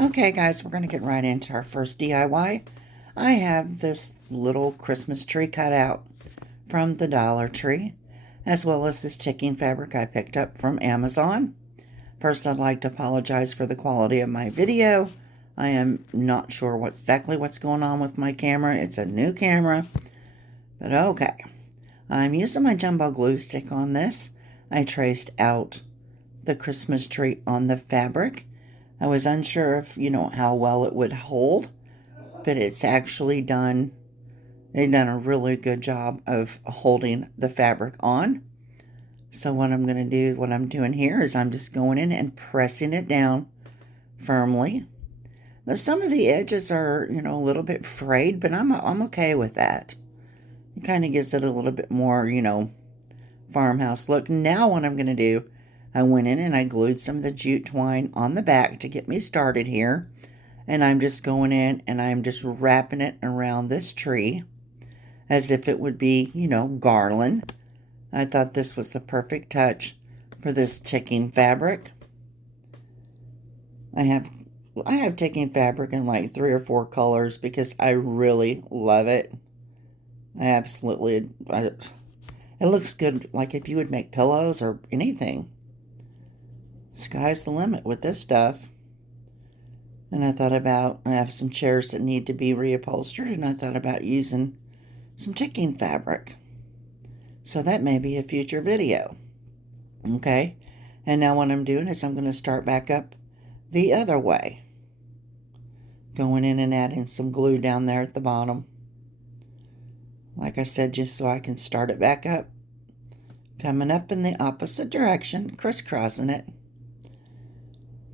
Okay guys, we're going to get right into our first DIY. I have this little Christmas tree cut out from the Dollar Tree, as well as this ticking fabric I picked up from Amazon. First, I'd like to apologize for the quality of my video. I am not sure exactly what's going on with my camera. It's a new camera, but okay. I'm using my jumbo glue stick on this. I traced out the Christmas tree on the fabric. I was unsure if, how well it would hold, but it's actually done. They've done a really good job of holding the fabric on. So what I'm doing here is I'm just going in and pressing it down firmly. Now, some of the edges are, a little bit frayed, but I'm okay with that. It kind of gives it a little bit more, farmhouse look. Now what I'm going to do, I went in and I glued some of the jute twine on the back to get me started here. And I'm just going in and I'm just wrapping it around this tree as if it would be, garland. I thought this was the perfect touch for this ticking fabric. I have ticking fabric in like 3 or 4 colors because I really love it. It looks good, like if you would make pillows or anything. Sky's the limit with this stuff. And I have some chairs that need to be reupholstered, and I thought about using some ticking fabric. So that may be a future video. Okay, and now what I'm doing is I'm going to start back up the other way. Going in and adding some glue down there at the bottom. Like I said, just so I can start it back up. Coming up in the opposite direction, crisscrossing it.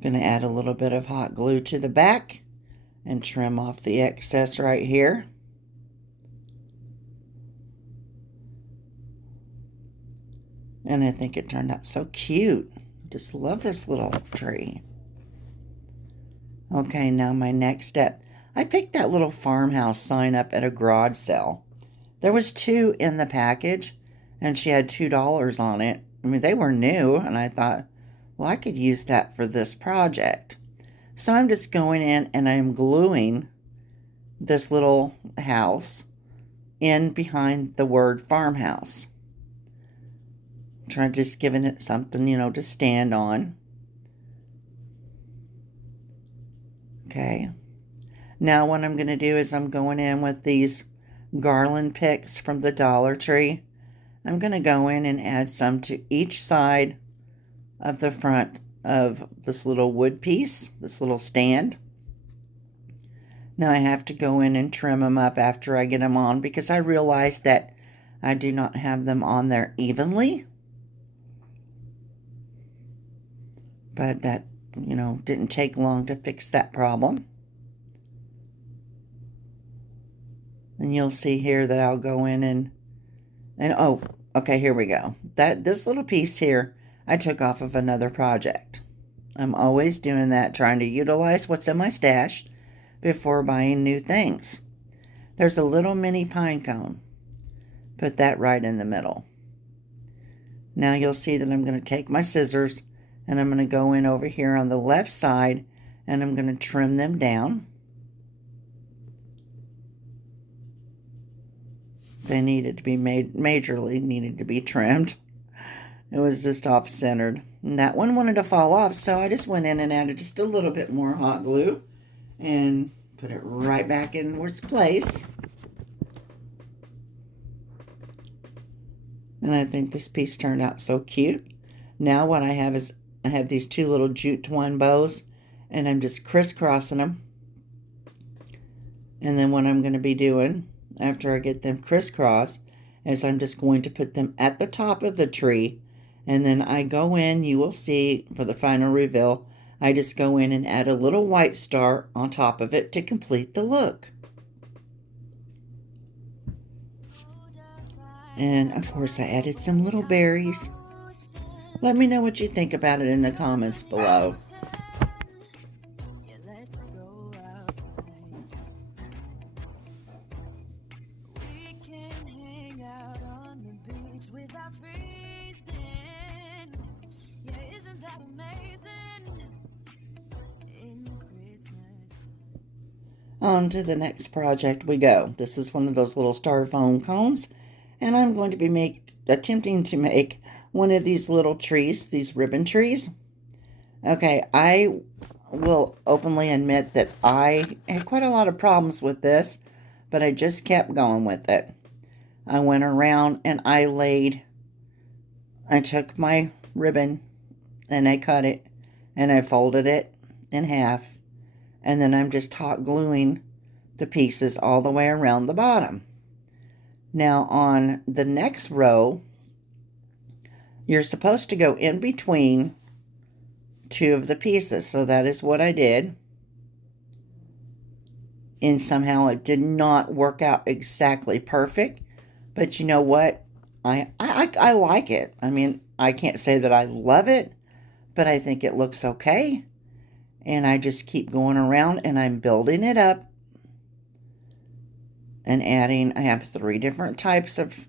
Going to add a little bit of hot glue to the back and trim off the excess right here. And I think it turned out so cute. Just love this little tree. Okay, now my next step. I picked that little farmhouse sign up at a garage sale. There was 2 in the package, and she had $2 on it. I mean, they were new, and I thought, well, I could use that for this project. So I'm just going in and I'm gluing this little house in behind the word farmhouse. Just giving it something, to stand on. Okay. Now what I'm going to do is I'm going in with these garland picks from the Dollar Tree. I'm going to go in and add some to each side of the front of this little wood piece, this little stand. Now I have to go in and trim them up after I get them on because I realized that I do not have them on there evenly. But that, didn't take long to fix that problem. And you'll see here that I'll go in and oh, okay, here we go. This little piece here, I took off of another project. I'm always doing that, trying to utilize what's in my stash before buying new things. There's a little mini pine cone. Put that right in the middle. Now you'll see that I'm going to take my scissors and I'm going to go in over here on the left side and I'm going to trim them down. They needed to be majorly needed to be trimmed. It was just off-centered. And that one wanted to fall off, so I just went in and added just a little bit more hot glue and put it right back in its place. And I think this piece turned out so cute. Now what I have is I have these 2 little jute twine bows, and I'm just crisscrossing them. And then what I'm going to be doing after I get them crisscrossed is I'm just going to put them at the top of the tree. And then I go in, you will see for the final reveal, I just go in and add a little white star on top of it to complete the look. And of course I added some little berries. Let me know what you think about it in the comments below. Isn't that amazing? In Christmas. On to the next project we go. This is one of those little styrofoam cones, and I'm going to be attempting to make one of these little trees, these ribbon trees. Okay, I will openly admit that I had quite a lot of problems with this, but I just kept going with it. I went around and I took my ribbon and I cut it and I folded it in half, and then I'm just hot gluing the pieces all the way around the bottom. Now on the next row, you're supposed to go in between two of the pieces, so that is what I did. And somehow it did not work out exactly perfect, but you know what? I like it. I mean, I can't say that I love it, but I think it looks okay. And I just keep going around and I'm building it up and adding. I have 3 different types of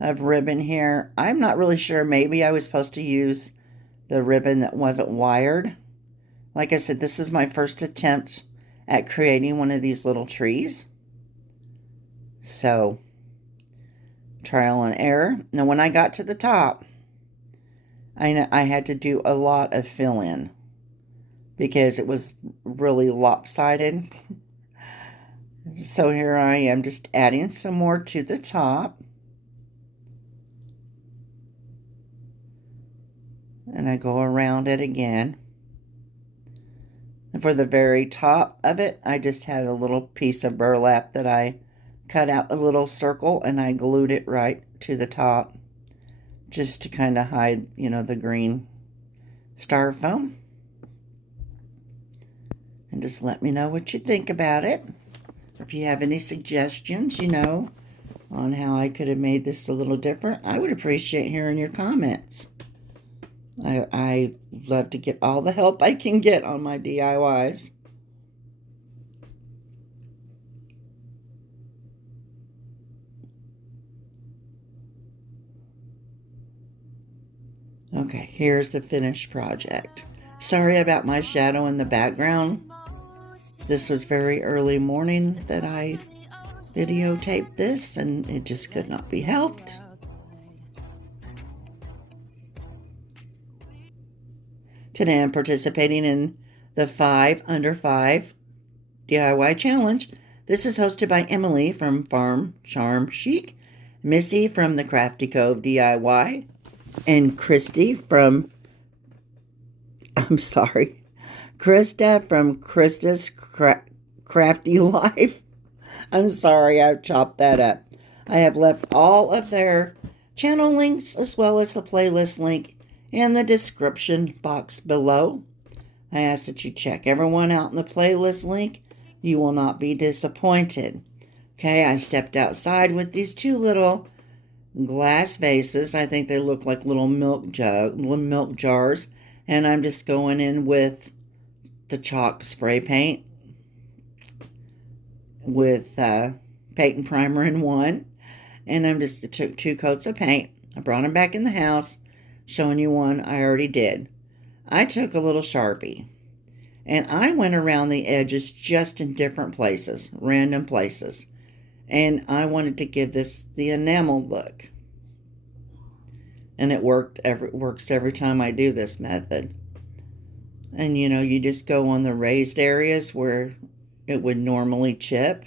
ribbon here. I'm not really sure. Maybe I was supposed to use the ribbon that wasn't wired. Like I said, this is my first attempt at creating one of these little trees. So, trial and error. Now, when I got to the top, I had to do a lot of fill-in because it was really lopsided. So here I am just adding some more to the top. And I go around it again. And for the very top of it, I just had a little piece of burlap that I cut out a little circle and I glued it right to the top just to kind of hide, the green styrofoam. And just let me know what you think about it. If you have any suggestions, on how I could have made this a little different, I would appreciate hearing your comments. I love to get all the help I can get on my DIYs. Okay, here's the finished project. Sorry about my shadow in the background. This was very early morning that I videotaped this, and it just could not be helped. Today I'm participating in the 5 Under 5 DIY Challenge. This is hosted by Emily from Farm Charm Chic, Missy from the Crafty Cove DIY, and Krista from Kristas Crafty Life. I'm sorry, I've chopped that up. I have left all of their channel links as well as the playlist link in the description box below. I ask that you check everyone out in the playlist link. You will not be disappointed. Okay, I stepped outside with these 2 little glass vases. I think they look like little milk jars. And I'm just going in with the chalk spray paint with paint and primer in one. And I took 2 coats of paint. I brought them back in the house, showing you one I already did. I took a little Sharpie and I went around the edges just in different places, random places. And I wanted to give this the enamel look. And it works every time I do this method. And you just go on the raised areas where it would normally chip.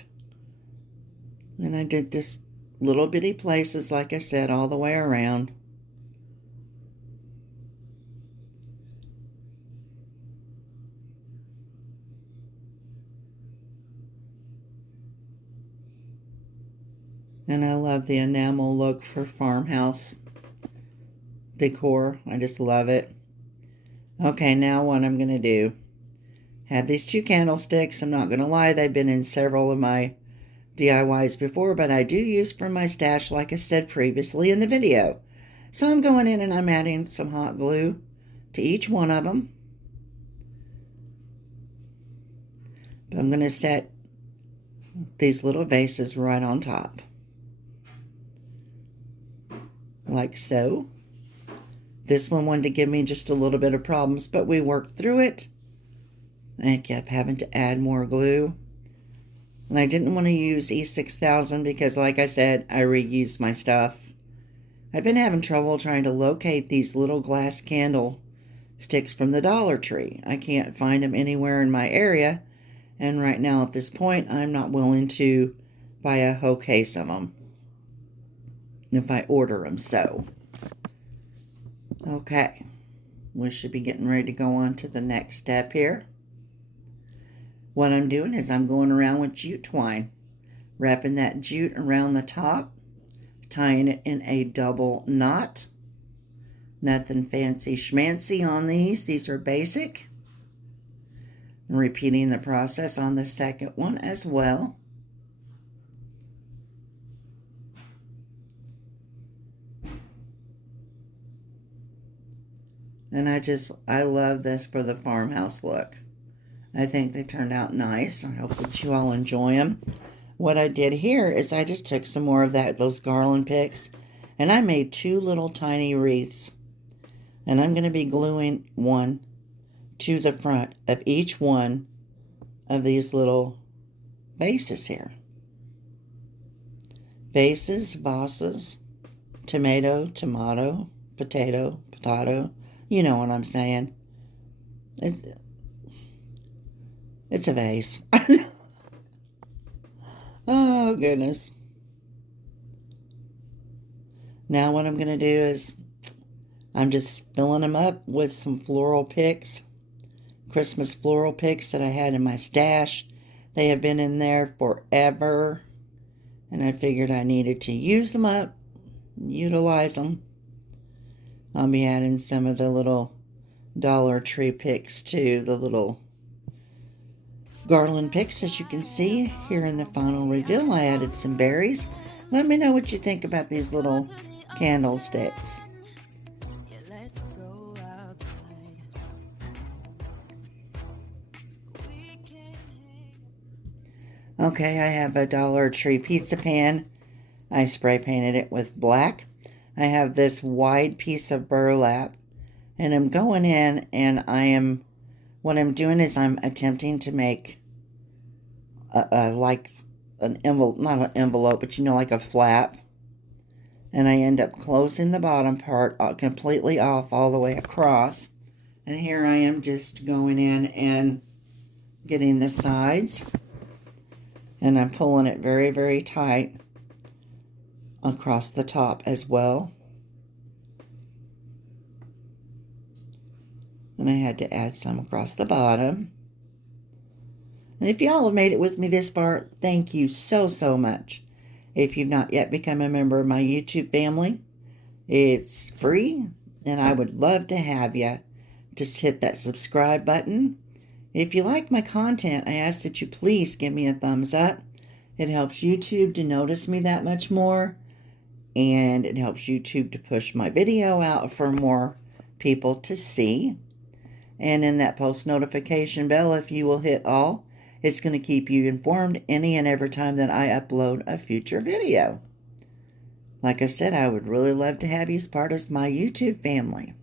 And I did this little bitty places, like I said, all the way around. And I love the enamel look for Farmhouse decor. I just love it. Okay, now what I'm going to do, have these 2 candlesticks. I'm not going to lie, they've been in several of my DIYs before, but I do use from my stash, like I said previously in the video. So I'm going in and I'm adding some hot glue to each one of them. But I'm going to set these little vases right on top. Like so. This one wanted to give me just a little bit of problems, but we worked through it. I kept having to add more glue. And I didn't want to use E6000 because, like I said, I reuse my stuff. I've been having trouble trying to locate these little glass candle sticks from the Dollar Tree. I can't find them anywhere in my area, and right now at this point I'm not willing to buy a whole case of them if I order them. So okay, we should be getting ready to go on to the next step here. What I'm doing is I'm going around with jute twine, wrapping that jute around the top, tying it in a double knot. Nothing fancy schmancy on these. These are basic. And repeating the process on the second one as well. And I love this for the farmhouse look. I think they turned out nice. I hope that you all enjoy them. What I did here is I just took some more of those garland picks, and I made 2 little tiny wreaths. And I'm going to be gluing one to the front of each one of these little vases here. Vases, tomato, potato, you know what I'm saying. It's a vase. Oh, goodness. Now what I'm going to do is I'm just filling them up with some floral picks, Christmas floral picks that I had in my stash. They have been in there forever, and I figured I needed to use them up, utilize them. I'll be adding some of the little Dollar Tree picks too, the little garland picks. As you can see here in the final reveal, I added some berries. Let me know what you think about these little candlesticks. Okay, I have a Dollar Tree pizza pan. I spray painted it with black. I have this wide piece of burlap, and I'm going in and what I'm doing is I'm attempting to make like an envelope, not an envelope, but like a flap. And I end up closing the bottom part completely off all the way across. And here I am just going in and getting the sides. And I'm pulling it very, very tight across the top as well. And I had to add some across the bottom. And if y'all have made it with me this far, thank you so, so much. If you've not yet become a member of my YouTube family, it's free, and I would love to have you. Just hit that subscribe button. If you like my content, I ask that you please give me a thumbs up. It helps YouTube to notice me that much more, and it helps YouTube to push my video out for more people to see. And in that post notification bell, if you will hit all, it's going to keep you informed any and every time that I upload a future video. Like I said, I would really love to have you as part of my YouTube family.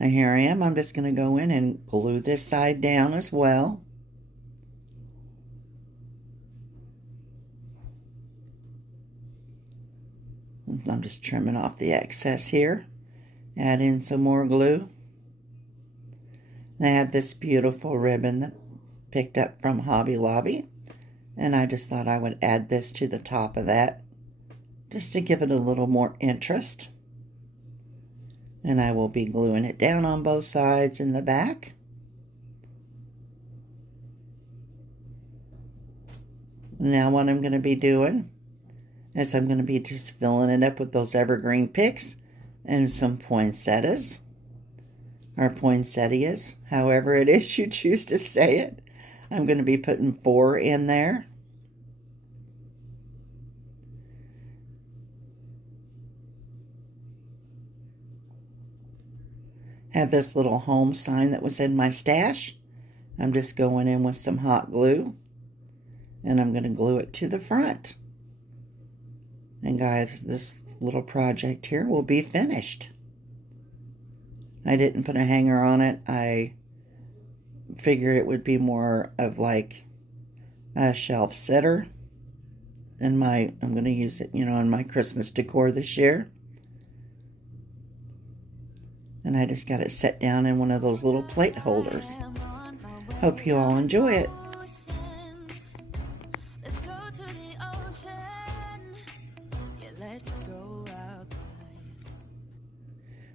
Now here I am. I'm just going to go in and glue this side down as well. I'm just trimming off the excess here. Add in some more glue. And I have this beautiful ribbon that I picked up from Hobby Lobby. And I just thought I would add this to the top of that, just to give it a little more interest. And I will be gluing it down on both sides in the back. Now what I'm going to be doing is I'm going to be just filling it up with those evergreen picks and some poinsettias, or poinsettias, however it is you choose to say it. I'm going to be putting 4 in there. Have this little home sign that was in my stash. I'm just going in with some hot glue, and I'm going to glue it to the front. And guys, this little project here will be finished. I didn't put a hanger on it. I figured it would be more of like shelf sitter. And I'm going to use it, in my Christmas decor this year. And I just got it set down in one of those little plate holders. Hope you all enjoy it.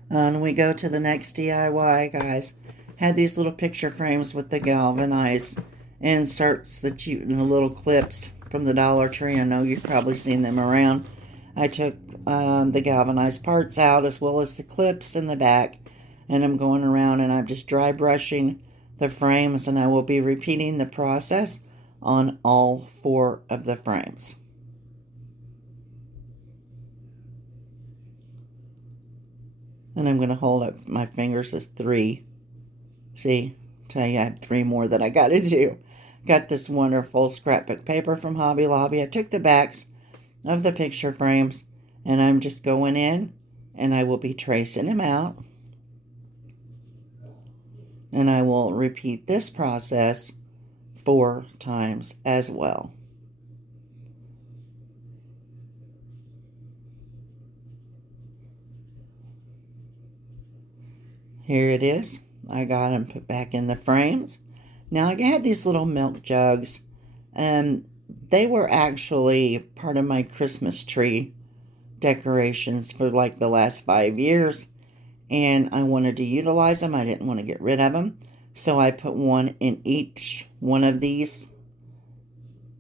And we go to the next DIY, guys. Had these little picture frames with the galvanized inserts that the little clips from the Dollar Tree. I know you've probably seen them around. I took the galvanized parts out as well as the clips in the back, and I'm going around and I'm just dry brushing the frames, and I will be repeating the process on all 4 of the frames. And I'm going to hold up my fingers as 3. See, tell you I have 3 more that I got to do. Got this wonderful scrapbook paper from Hobby Lobby. I took the backs of the picture frames, and I'm just going in, and I will be tracing them out. And I will repeat this process 4 times as well. Here it is. I got them put back in the frames. Now I had these little milk jugs. They were actually part of my Christmas tree decorations for like the last 5 years. And I wanted to utilize them. I didn't want to get rid of them. So I put one in each one of these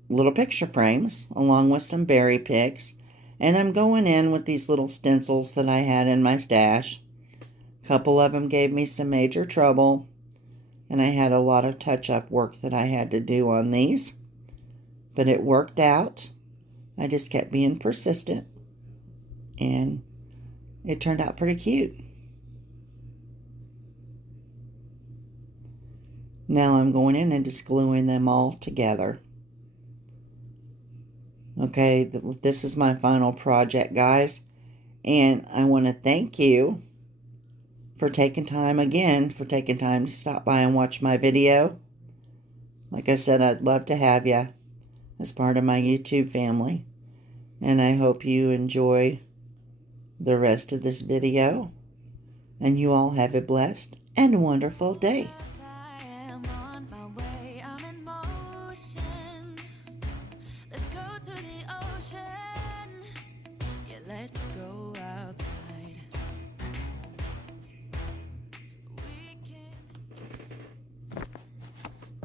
little picture frames, along with some berry picks. And I'm going in with these little stencils that I had in my stash. A couple of them gave me some major trouble, and I had a lot of touch-up work that I had to do on these. But it worked out. I just kept being persistent, and it turned out pretty cute. Now I'm going in and just gluing them all together. Okay, this is my final project, guys. And I want to thank you for taking time to stop by and watch my video. Like I said, I'd love to have you as part of my YouTube family. And I hope you enjoy the rest of this video. And you all have a blessed and wonderful day.